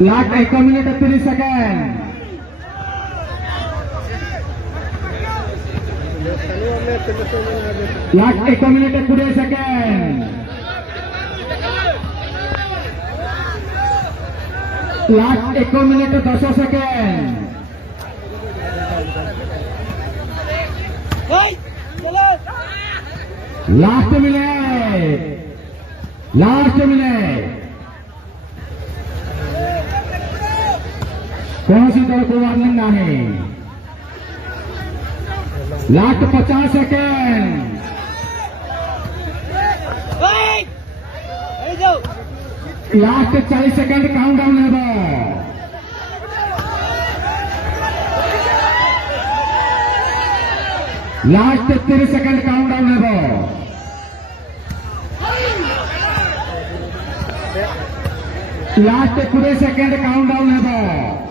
Last 1 minute 30 second. Last 1 minute 20 second. Last 1 minute 10 second. Last minute. Last minute. कौनसी दल को warning नहीं. Last 50 second. Last 40 second countdown है. Last 30 second countdown है. Last 20 second countdown है.